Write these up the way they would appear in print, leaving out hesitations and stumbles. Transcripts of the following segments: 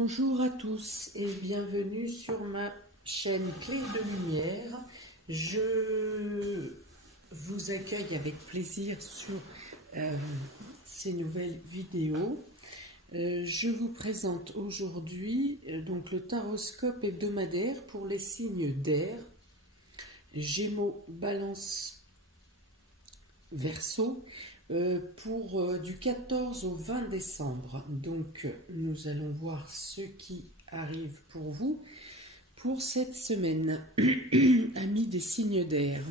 Bonjour à tous et bienvenue sur ma chaîne Clé de Lumière. Je vous accueille avec plaisir sur ces nouvelles vidéos. Je vous présente aujourd'hui donc le taroscope hebdomadaire pour les signes d'air, Gémeaux, Balance, Verseau, pour du 14 au 20 décembre. Donc nous allons voir ce qui arrive pour vous pour cette semaine, amis des signes d'air.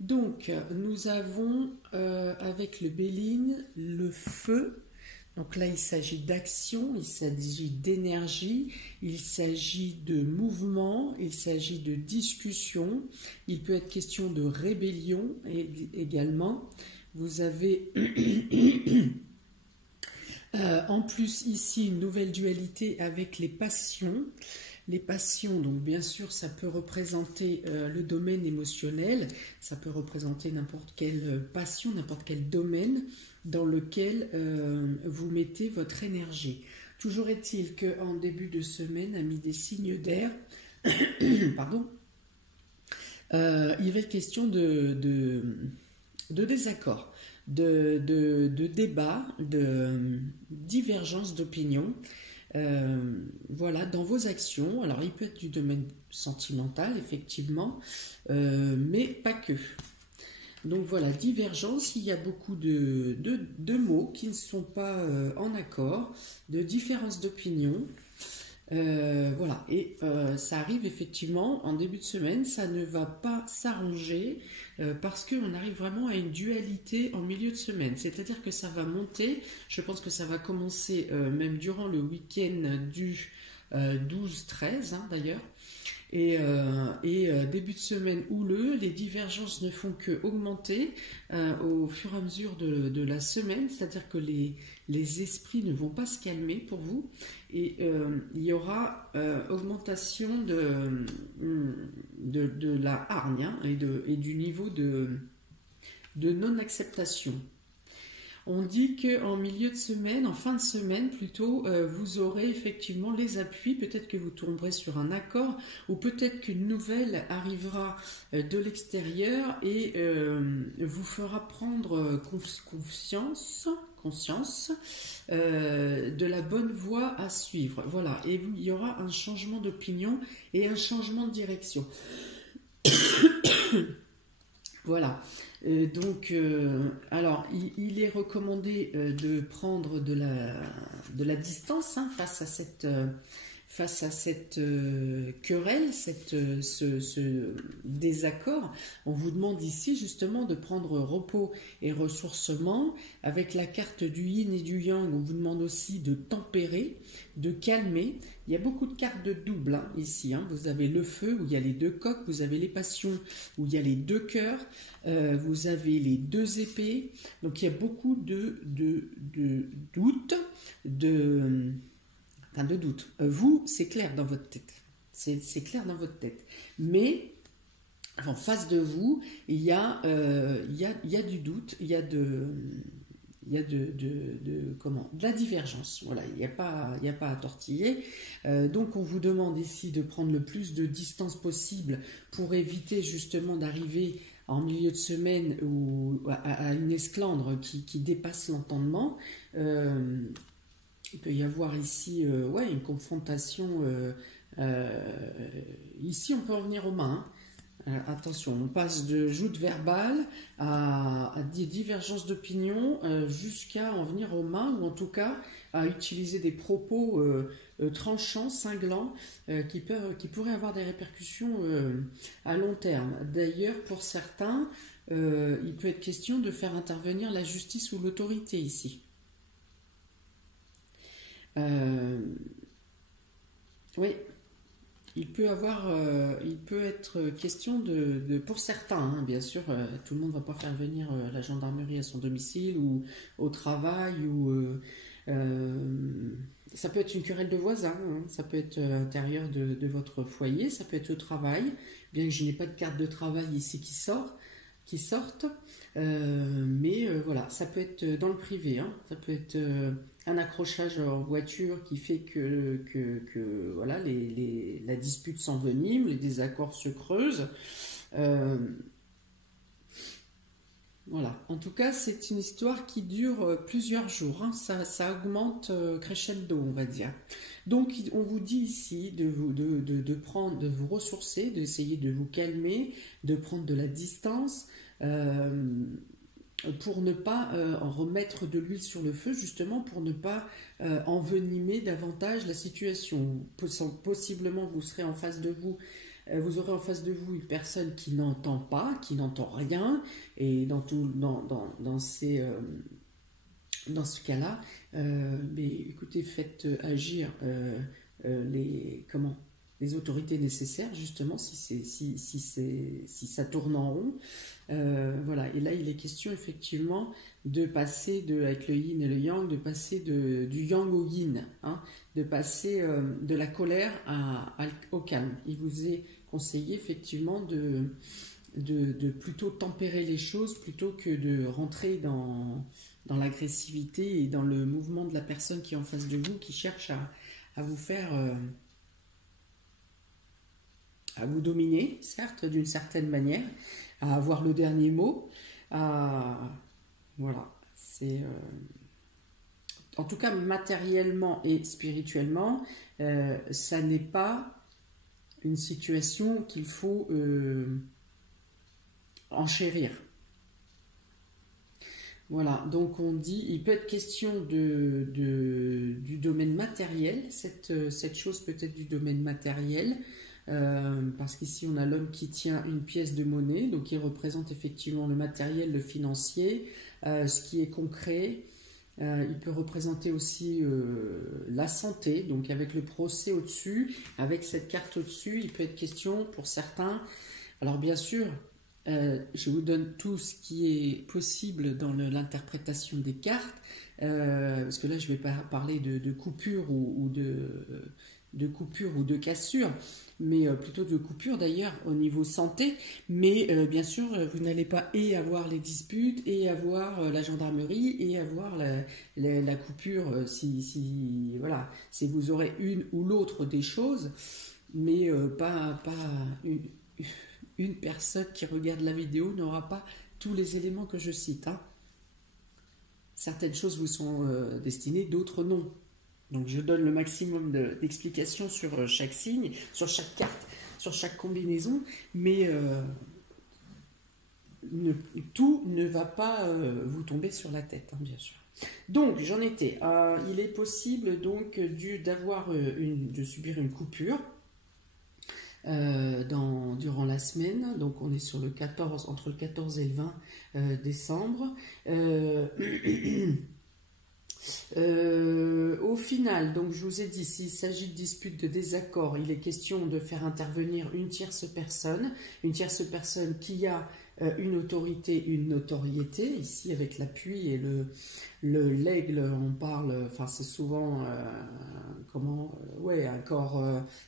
Donc nous avons avec le Béline le feu. Donc là il s'agit d'action, il s'agit d'énergie, il s'agit de mouvement, il s'agit de discussion, il peut être question de rébellion également. Vous avez en plus ici une nouvelle dualité avec les passions. Les passions, donc bien sûr, ça peut représenter le domaine émotionnel, ça peut représenter n'importe quelle passion, n'importe quel domaine dans lequel vous mettez votre énergie. Toujours est-il qu'en début de semaine, amis des signes d'air, pardon, il va être question de désaccord, de débat, de divergence d'opinion. Voilà, dans vos actions. Alors, il peut être du domaine sentimental, effectivement, mais pas que. Donc voilà, divergence, il y a beaucoup de mots qui ne sont pas en accord, de différences d'opinion. Voilà, et ça arrive effectivement en début de semaine, ça ne va pas s'arranger parce qu'on arrive vraiment à une dualité en milieu de semaine, c'est-à-dire que ça va monter, je pense que ça va commencer même durant le week-end du 12-13 d'ailleurs, et début de semaine houleux, les divergences ne font que augmenter au fur et à mesure de la semaine, c'est-à-dire que les esprits ne vont pas se calmer pour vous, et il y aura augmentation de la hargne et du niveau de non-acceptation. On dit qu'en milieu de semaine, en fin de semaine plutôt, vous aurez effectivement les appuis, peut-être que vous tomberez sur un accord, ou peut-être qu'une nouvelle arrivera de l'extérieur et vous fera prendre conscience de la bonne voie à suivre. Voilà, et il y aura un changement d'opinion et un changement de direction. Voilà, donc, alors, il est recommandé de prendre de la distance face à cette querelle, ce désaccord. On vous demande ici justement de prendre repos et ressourcement. Avec la carte du yin et du yang, on vous demande aussi de tempérer, de calmer. Il y a beaucoup de cartes de double ici. Vous avez le feu où il y a les deux coqs, vous avez les passions où il y a les deux cœurs, vous avez les deux épées. Donc il y a beaucoup de doutes, de doute. Vous, c'est clair dans votre tête. C'est clair dans votre tête. Mais en face de vous, il y a du doute, il y a de la divergence. Voilà, il n'y a pas à tortiller. Donc on vous demande ici de prendre le plus de distance possible pour éviter justement d'arriver en milieu de semaine ou à une esclandre qui dépasse l'entendement. Il peut y avoir ici une confrontation. Ici, on peut revenir aux mains. Attention, on passe de joute verbale à des divergences d'opinion jusqu'à en venir aux mains, ou en tout cas à utiliser des propos tranchants, cinglants, qui pourraient avoir des répercussions à long terme. D'ailleurs, pour certains, il peut être question de faire intervenir la justice ou l'autorité ici. Oui, il peut être question pour certains, bien sûr, tout le monde ne va pas faire venir la gendarmerie à son domicile ou au travail, ou ça peut être une querelle de voisins, ça peut être à l'intérieur de votre foyer, ça peut être au travail, bien que je n'ai pas de carte de travail ici qui sort. qui sortent. Mais voilà, ça peut être dans le privé, hein. Ça peut être un accrochage en voiture qui fait que voilà, la dispute s'envenime, les désaccords se creusent. Euh, voilà. En tout cas, c'est une histoire qui dure plusieurs jours, hein. Ça augmente crescendo, on va dire. Donc, on vous dit ici de vous ressourcer, d'essayer de vous calmer, de prendre de la distance. euh, pour ne pas en remettre de l'huile sur le feu, justement pour ne pas envenimer davantage la situation. Possiblement, vous serez en face de vous, vous aurez en face de vous une personne qui n'entend pas, qui n'entend rien, et dans ce cas-là, mais écoutez, faites agir les autorités nécessaires, justement, si ça tourne en rond. Voilà, et là, il est question, effectivement, de passer, avec le yin et le yang, de passer du yang au yin, hein, de passer de la colère au calme. Il vous est conseillé, effectivement, de plutôt tempérer les choses plutôt que de rentrer dans l'agressivité et dans le mouvement de la personne qui est en face de vous, qui cherche à vous faire, à vous dominer, certes, d'une certaine manière, à avoir le dernier mot. Voilà, c'est en tout cas matériellement et spirituellement, ça n'est pas une situation qu'il faut enchérir. Voilà, donc on dit, il peut être question du domaine matériel, cette chose peut être du domaine matériel, parce qu'ici on a l'homme qui tient une pièce de monnaie, donc il représente effectivement le matériel, le financier, ce qui est concret. Il peut représenter aussi la santé, donc avec le procès au-dessus, avec cette carte au-dessus, il peut être question pour certains. Alors bien sûr, je vous donne tout ce qui est possible dans l'interprétation des cartes, parce que là je vais pas parler de coupure ou de coupure ou de cassure, mais plutôt de coupure d'ailleurs au niveau santé. Mais bien sûr, vous n'allez pas et avoir les disputes, et avoir la gendarmerie, et avoir la coupure voilà, si vous aurez une ou l'autre des choses, mais pas une personne qui regarde la vidéo n'aura pas tous les éléments que je cite, hein. Certaines choses vous sont destinées, d'autres non. Donc je donne le maximum d'explications sur chaque signe, sur chaque carte, sur chaque combinaison, mais tout ne va pas vous tomber sur la tête, hein, bien sûr. Donc j'en étais. Il est possible donc de subir une coupure durant la semaine, donc on est sur entre le 14 et le 20 décembre. Au final, donc je vous ai dit, s'il s'agit de disputes, de désaccords, il est question de faire intervenir une tierce personne qui a une autorité, une notoriété. Ici, avec l'appui et l'aigle, on parle, enfin c'est souvent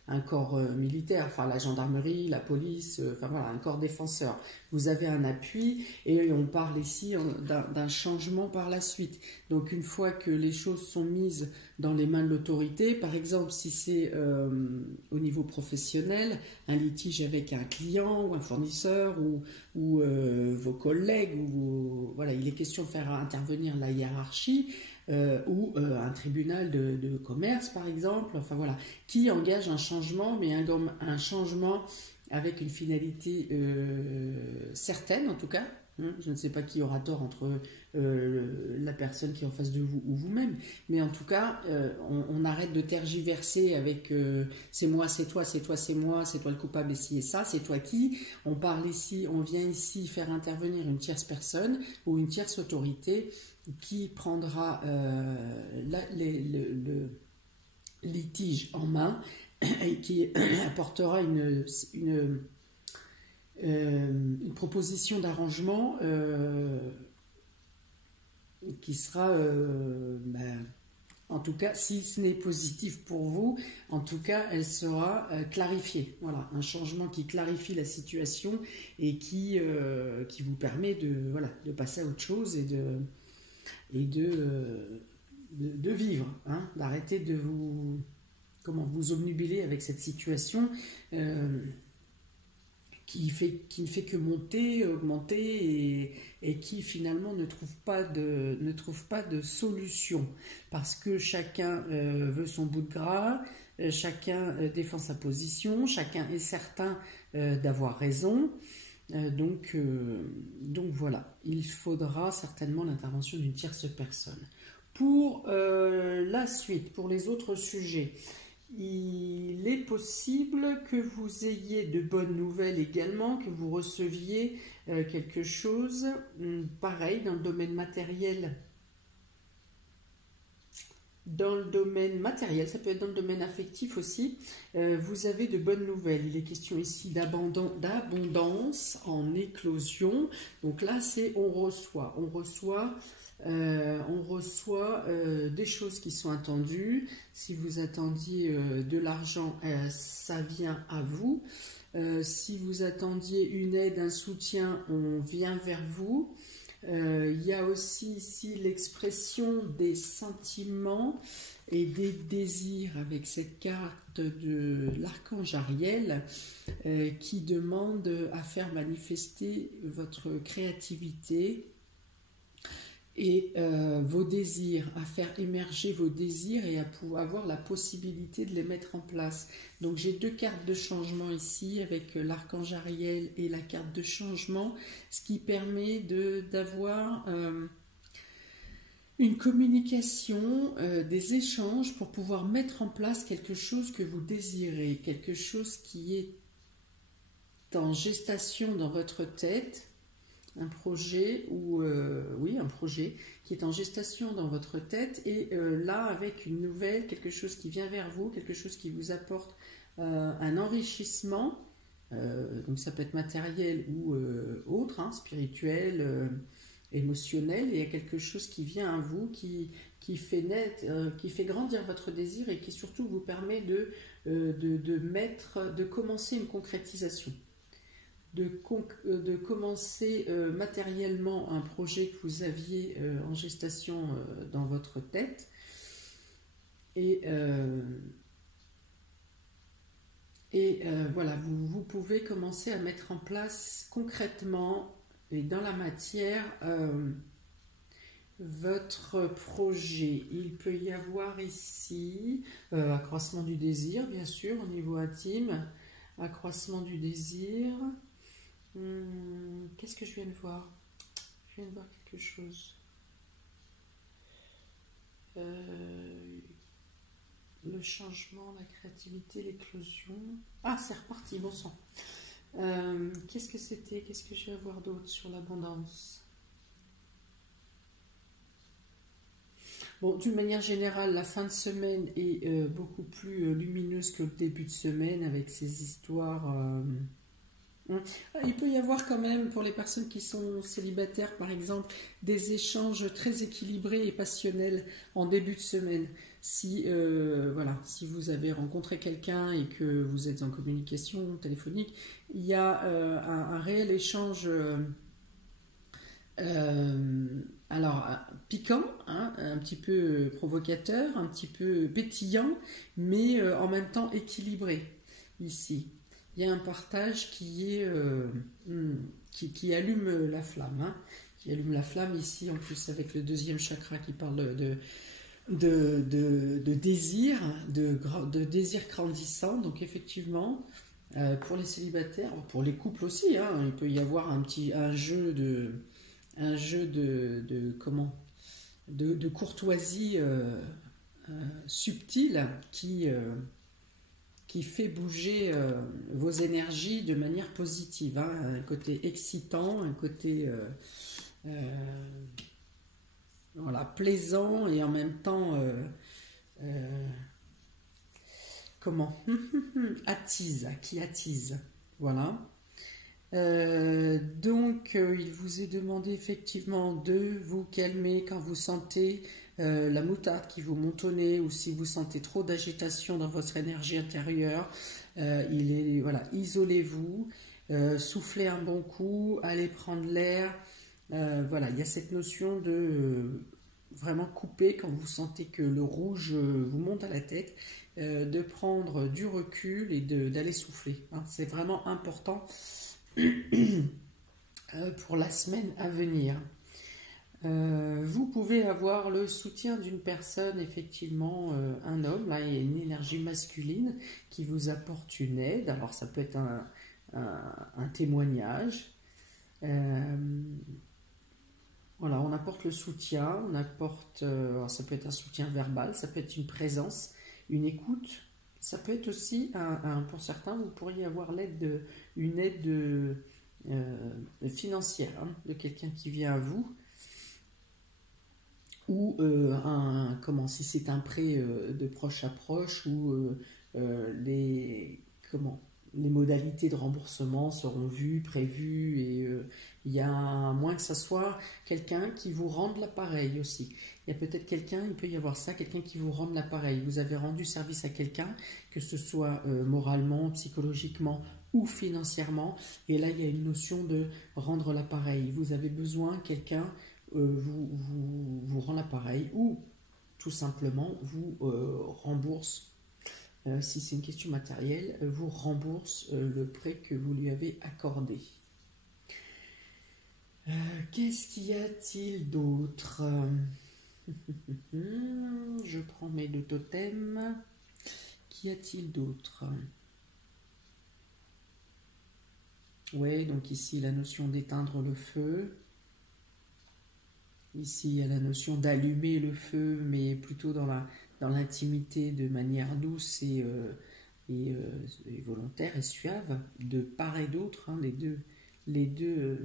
un corps militaire, enfin la gendarmerie, la police, enfin voilà, un corps défenseur. Vous avez un appui et on parle ici d'un changement par la suite. Donc une fois que les choses sont mises dans les mains de l'autorité, par exemple si c'est au niveau professionnel, un litige avec un client ou un fournisseur ou vos collègues, voilà, il est question de faire intervenir la hiérarchie ou un tribunal de commerce par exemple, enfin voilà, qui engage un changement, mais un changement avec une finalité certaine en tout cas. Je ne sais pas qui aura tort entre la personne qui est en face de vous ou vous-même, mais en tout cas, on arrête de tergiverser avec c'est moi, c'est toi, c'est toi, c'est moi, c'est toi le coupable, et ci et ça, c'est toi qui. On parle ici, on vient ici faire intervenir une tierce personne ou une tierce autorité qui prendra le litige en main et qui apportera une proposition d'arrangement qui sera En tout cas, si ce n'est positif pour vous, en tout cas, elle sera clarifiée. Voilà, un changement qui clarifie la situation et qui vous permet de, voilà, de passer à autre chose et de vivre, hein, d'arrêter de vous obnubiler avec cette situation qui ne fait que monter, augmenter et qui finalement ne trouve pas de solution parce que chacun veut son bout de gras, chacun défend sa position, chacun est certain d'avoir raison. Donc voilà, il faudra certainement l'intervention d'une tierce personne. Pour la suite, pour les autres sujets, il est possible que vous ayez de bonnes nouvelles également, que vous receviez quelque chose, pareil, dans le domaine matériel. Dans le domaine matériel, ça peut être dans le domaine affectif aussi, vous avez de bonnes nouvelles. Il est question ici d'abondance en éclosion. Donc là, c'est on reçoit des choses qui sont attendues. Si vous attendiez de l'argent, ça vient à vous. Si vous attendiez une aide, un soutien, on vient vers vous. Il y a aussi ici l'expression des sentiments et des désirs avec cette carte de l'archange Ariel qui demande à faire manifester votre créativité et vos désirs, à faire émerger vos désirs et à pouvoir avoir la possibilité de les mettre en place. Donc j'ai deux cartes de changement ici avec l'archange Ariel et la carte de changement, ce qui permet d'avoir une communication, des échanges pour pouvoir mettre en place quelque chose que vous désirez, quelque chose qui est en gestation dans votre tête. Un projet un projet qui est en gestation dans votre tête et là avec une nouvelle, quelque chose qui vient vers vous, quelque chose qui vous apporte un enrichissement, donc ça peut être matériel ou autre, hein, spirituel, émotionnel, et il y a quelque chose qui vient à vous, qui fait grandir votre désir et qui surtout vous permet de commencer une concrétisation. De commencer matériellement un projet que vous aviez en gestation dans votre tête et voilà, vous pouvez commencer à mettre en place concrètement et dans la matière votre projet. Il peut y avoir ici accroissement du désir, bien sûr, au niveau intime, accroissement du désir. Qu'est-ce que je viens de voir? Je viens de voir quelque chose. Le changement, la créativité, l'éclosion. Ah, c'est reparti, bon sang. Qu'est-ce que c'était? Qu'est-ce que je vais avoir d'autre sur l'abondance? Bon, d'une manière générale, la fin de semaine est beaucoup plus lumineuse que le début de semaine avec ces histoires. Il peut y avoir quand même, pour les personnes qui sont célibataires par exemple, des échanges très équilibrés et passionnels en début de semaine. Si vous avez rencontré quelqu'un et que vous êtes en communication téléphonique, il y a un réel échange piquant, hein, un petit peu provocateur, un petit peu pétillant, mais en même temps équilibré ici. Il y a un partage qui allume la flamme, hein, qui allume la flamme ici, en plus avec le deuxième chakra qui parle de désir, de désir grandissant. Donc effectivement, pour les célibataires, pour les couples aussi, hein, il peut y avoir un jeu de courtoisie subtile qui fait bouger vos énergies de manière positive, hein, un côté excitant, un côté plaisant et en même temps qui attise, voilà. Donc il vous est demandé effectivement de vous calmer quand vous sentez la moutarde qui vous monte au nez, ou si vous sentez trop d'agitation dans votre énergie intérieure, voilà, isolez-vous, soufflez un bon coup, allez prendre l'air. Voilà, il y a cette notion de vraiment couper quand vous sentez que le rouge vous monte à la tête, de prendre du recul et d'aller souffler. Hein. C'est vraiment important pour la semaine à venir. Vous pouvez avoir le soutien d'une personne, effectivement, un homme, là, il y a une énergie masculine qui vous apporte une aide. Alors ça peut être un témoignage. Voilà, on apporte le soutien, on apporte, ça peut être un soutien verbal, ça peut être une présence, une écoute. Ça peut être aussi, pour certains, vous pourriez avoir une aide financière, hein, de quelqu'un qui vient à vous. Ou si c'est un prêt de proche à proche, ou les modalités de remboursement seront vues, prévues, et il y a moins que ça soit quelqu'un qui vous rende l'appareil aussi. Il y a peut-être il peut y avoir ça, quelqu'un qui vous rende l'appareil. Vous avez rendu service à quelqu'un, que ce soit moralement, psychologiquement ou financièrement, et là il y a une notion de rendre l'appareil. Vous avez besoin, quelqu'un vous rend l'appareil, ou tout simplement vous rembourse, si c'est une question matérielle, vous rembourse le prêt que vous lui avez accordé. Qu'est-ce qu'il y a-t-il d'autre? Je prends mes deux totems. Qu'y a-t-il d'autre? Ouais, donc ici la notion d'éteindre le feu. Ici, il y a la notion d'allumer le feu, mais plutôt dans l'intimité, de manière douce et volontaire et suave, de part et d'autre, hein, les deux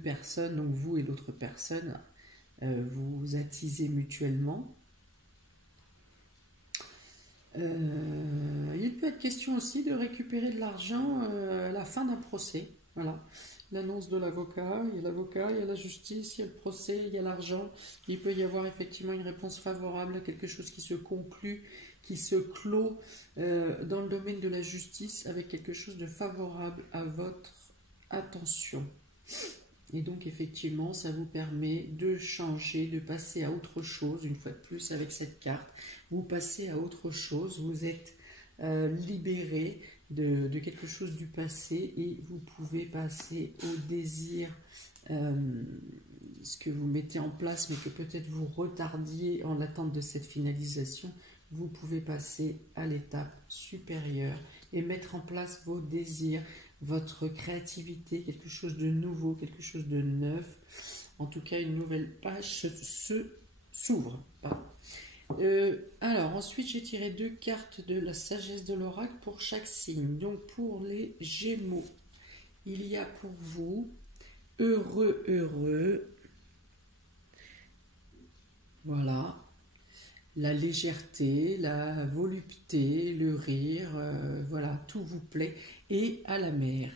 personnes, donc vous et l'autre personne, vous attisez mutuellement. Il peut être question aussi de récupérer de l'argent à la fin d'un procès. Voilà. L'annonce de l'avocat, il y a la justice, il y a le procès, il y a l'argent. Il peut y avoir effectivement une réponse favorable à quelque chose qui se conclut, qui se clôt dans le domaine de la justice, avec quelque chose de favorable à votre attention. Et donc effectivement, ça vous permet de changer, de passer à autre chose. Une fois de plus, avec cette carte, vous passez à autre chose, vous êtes libéré de quelque chose du passé, et vous pouvez passer au désir, ce que vous mettez en place mais que peut-être vous retardiez en l'attente de cette finalisation. Vous pouvez passer à l'étape supérieure et mettre en place vos désirs, votre créativité, quelque chose de nouveau, quelque chose de neuf. En tout cas, une nouvelle page s'ouvre. Alors, ensuite, j'ai tiré 2 cartes de la sagesse de l'oracle pour chaque signe. Donc, pour les Gémeaux, il y a pour vous heureux, heureux. Voilà. La légèreté, la volupté, le rire, voilà, tout vous plaît, et à la mer.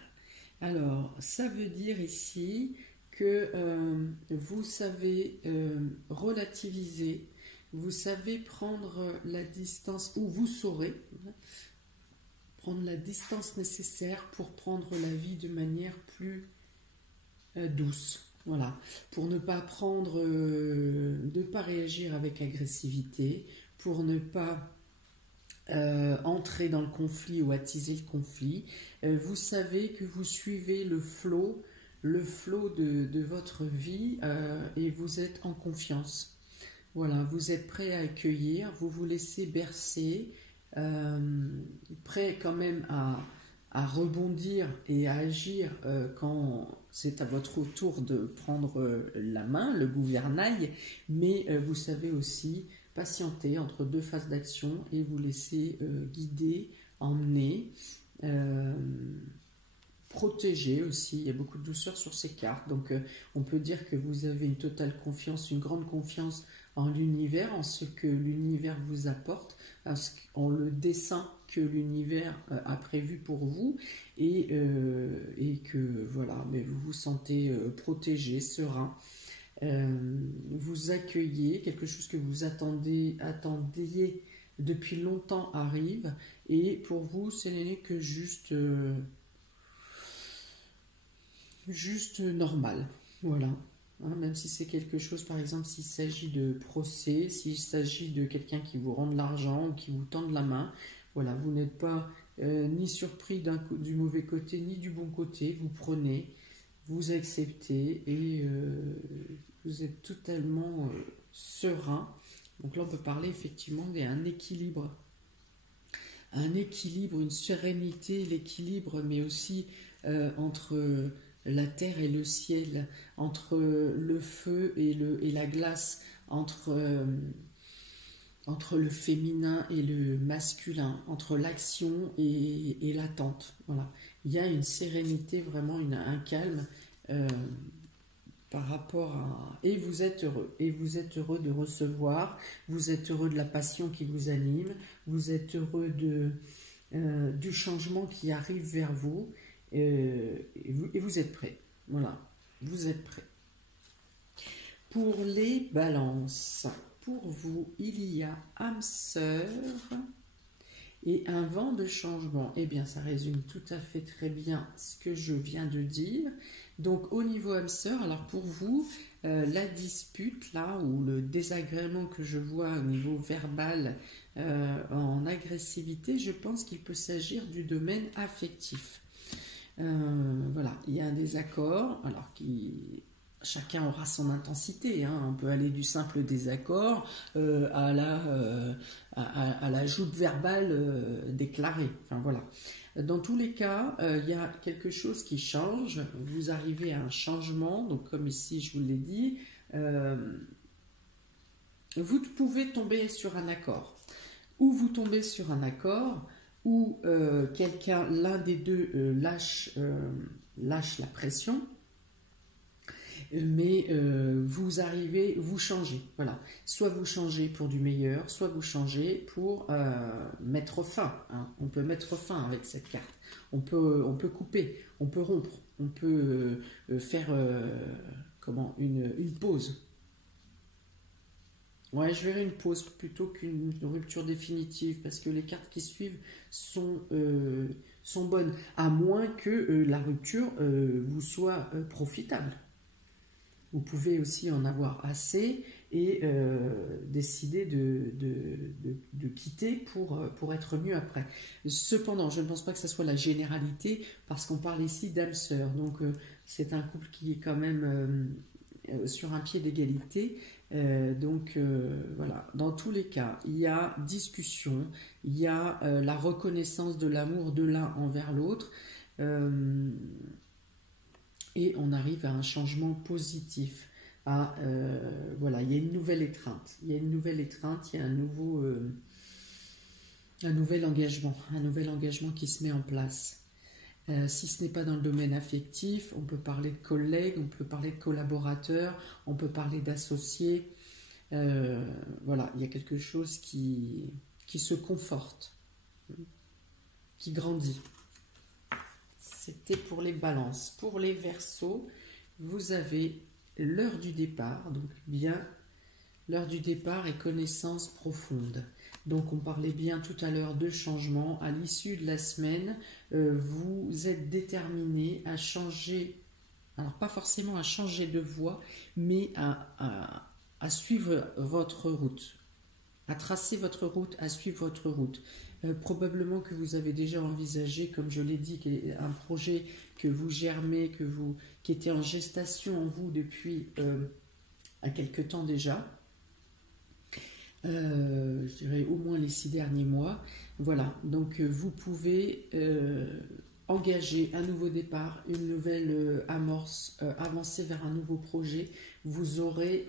Alors, ça veut dire ici que vous savez relativiser, vous savez prendre la distance, ou vous saurez prendre la distance nécessaire pour prendre la vie de manière plus douce. Voilà, pour ne pas ne pas réagir avec agressivité, pour ne pas entrer dans le conflit ou attiser le conflit. Vous savez que vous suivez le flot de votre vie, et vous êtes en confiance. Voilà, vous êtes prêt à accueillir, vous vous laissez bercer, prêt quand même à rebondir et à agir quand c'est à votre tour de prendre la main, le gouvernail, mais vous savez aussi patienter entre 2 phases d'action et vous laisser guider, emmener, protéger aussi. Il y a beaucoup de douceur sur ces cartes, donc on peut dire que vous avez une totale confiance, une grande confiance en l'univers, en ce que l'univers vous apporte, en le dessein que l'univers a prévu pour vous, et que voilà, mais vous vous sentez protégé, serein, Vous accueillez, quelque chose que vous attendiez depuis longtemps arrive, et pour vous, ce n'est que juste normal. Voilà. Hein, même si c'est quelque chose, par exemple, s'il s'agit de procès, s'il s'agit de quelqu'un qui vous rend de l'argent ou qui vous tend de la main, voilà, vous n'êtes pas ni surpris du mauvais côté ni du bon côté, vous prenez, vous acceptez et vous êtes totalement serein. Donc là, on peut parler effectivement d'un équilibre. Un équilibre, une sérénité, l'équilibre, mais aussi entre la terre et le ciel, entre le feu et la glace, entre le féminin et le masculin, entre l'action et l'attente. Voilà. Il y a une sérénité, vraiment un calme euh, par rapport à... Et vous êtes heureux. Et vous êtes heureux de recevoir, vous êtes heureux de la passion qui vous anime, vous êtes heureux du changement qui arrive vers vous, et vous êtes prêts. Voilà, vous êtes prêts. Pour les balances, pour vous, il y a âme sœur et un vent de changement. Eh bien, ça résume tout à fait très bien ce que je viens de dire. Donc, au niveau âme sœur, alors pour vous, la dispute, là, ou le désagrément que je vois au niveau verbal en agressivité, je pense qu'il peut s'agir du domaine affectif. Voilà, il y a un désaccord, alors chacun aura son intensité, hein. On peut aller du simple désaccord à la joute verbale déclarée. Enfin voilà. Dans tous les cas, il y a quelque chose qui change. Vous arrivez à un changement. Donc comme ici je vous l'ai dit, vous pouvez tomber sur un accord. Ou vous tombez sur un accord, ou l'un des deux lâche la pression, mais vous changez, voilà. Soit vous changez pour du meilleur, soit vous changez pour mettre fin. Hein. On peut mettre fin avec cette carte. On peut couper, on peut rompre, on peut faire une pause. Ouais, je verrai une pause plutôt qu'une rupture définitive, parce que les cartes qui suivent sont bonnes, à moins que la rupture vous soit profitable. Vous pouvez aussi en avoir assez et décider de quitter pour être mieux après. Cependant, je ne pense pas que ce soit la généralité, parce qu'on parle ici d'âme sœur. Donc, c'est un couple qui est quand même sur un pied d'égalité. Voilà, dans tous les cas, il y a discussion, il y a la reconnaissance de l'amour de l'un envers l'autre, et on arrive à un changement positif. Voilà, il y a une nouvelle étreinte, il y a un nouvel engagement qui se met en place. Si ce n'est pas dans le domaine affectif, on peut parler de collègues, on peut parler de collaborateurs, on peut parler d'associés. Voilà, il y a quelque chose qui se conforte, qui grandit. C'était pour les balances. Pour les verseaux, vous avez l'heure du départ, donc bien l'heure du départ et connaissance profonde. Donc on parlait bien tout à l'heure de changement. À l'issue de la semaine, vous êtes déterminé à changer, alors pas forcément à changer de voie, mais à suivre votre route, à tracer votre route, à suivre votre route. Probablement que vous avez déjà envisagé, comme je l'ai dit, un projet que vous germez, qui était en gestation en vous depuis à quelque temps déjà. Je dirais au moins les 6 derniers mois. Voilà, donc vous pouvez engager un nouveau départ, une nouvelle amorce, avancer vers un nouveau projet. Vous aurez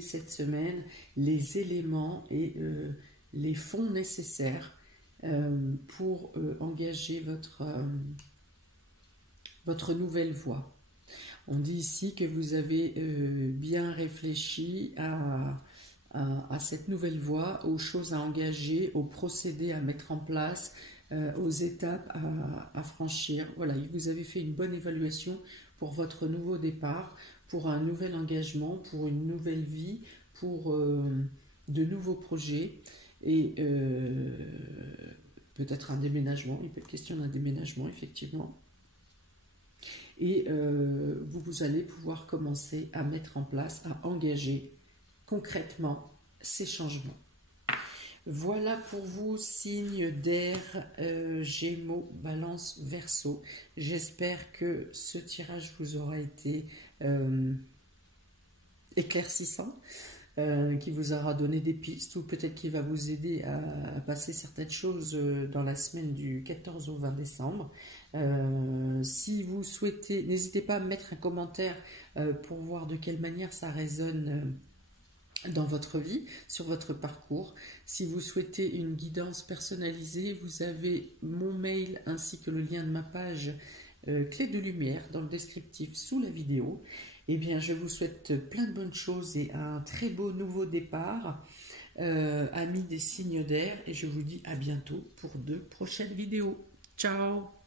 cette semaine les éléments et les fonds nécessaires pour engager votre nouvelle voie. On dit ici que vous avez bien réfléchi à cette nouvelle voie, aux choses à engager, aux procédés à mettre en place, aux étapes à franchir. Voilà, vous avez fait une bonne évaluation pour votre nouveau départ, pour un nouvel engagement, pour une nouvelle vie, pour de nouveaux projets et peut-être un déménagement. Il peut être question d'un déménagement, effectivement. Et vous allez pouvoir commencer à mettre en place, à engager concrètement ces changements. Voilà pour vous, signe d'air, Gémeaux, Balance, Verseau. J'espère que ce tirage vous aura été éclaircissant, qui vous aura donné des pistes, ou peut-être qui va vous aider à passer certaines choses dans la semaine du 14 au 20 décembre. Si vous souhaitez, n'hésitez pas à mettre un commentaire pour voir de quelle manière ça résonne dans votre vie, sur votre parcours. Si vous souhaitez une guidance personnalisée, vous avez mon mail ainsi que le lien de ma page Clé de Lumière dans le descriptif sous la vidéo. Eh bien, je vous souhaite plein de bonnes choses et un très beau nouveau départ, amis des signes d'air, et je vous dis à bientôt pour de prochaines vidéos. Ciao!